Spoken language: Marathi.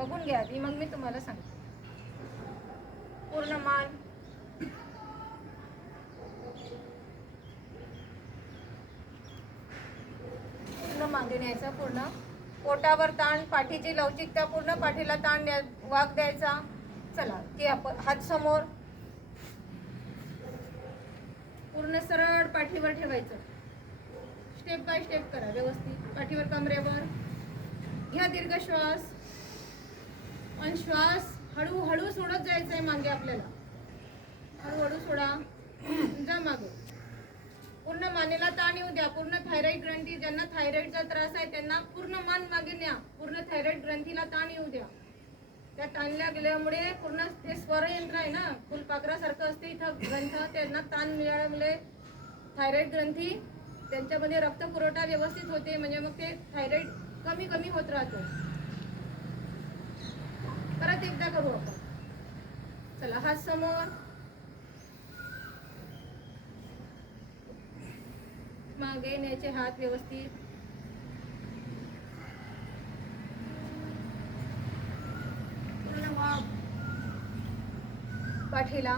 बघून घ्या आधी, मग मी तुम्हाला सांगते. पूर्ण मान, पूर्ण मागे न्यायचा, पूर्ण पोटावर ताण, पाठीची लवचिकता, पूर्ण पाठीला ताण वाक द्यायचा. चला की आपण हात समोर, पूर्ण सरळ पाठीवर ठेवायचं. स्टेप बाय स्टेप करा व्यवस्थित. पाठीवर, कमरेवर घ्या दीर्घ श्वास, आणि श्वास हळूहळू सोडत जायचं आहे मागे आपल्याला. हळूहळू सोडा, जा मागे. पूर्ण मानेला ताण येऊ द्या. पूर्ण थायरॉइड ग्रंथी, ज्यांना थायरॉइडचा त्रास आहे त्यांना पूर्ण मान मागे न्या. पूर्ण थायरॉइड ग्रंथीला ताण येऊ द्या. त्या ताणल्या गेल्यामुळे पूर्ण ते स्वरयंत्र आहे ना, फुलपाखरासारखं असते इथं ग्रंथ, त्यांना ताण मिळाल्यामुळे थायरॉइड ग्रंथी त्यांच्यामध्ये रक्तपुरवठा व्यवस्थित होते, म्हणजे मग ते थायरॉइड कमी कमी होत राहतो. परत एकदा करू आपण. चला, हात समोर, मागे न्यायचे हात व्यवस्थित. पूर्ण पाठीला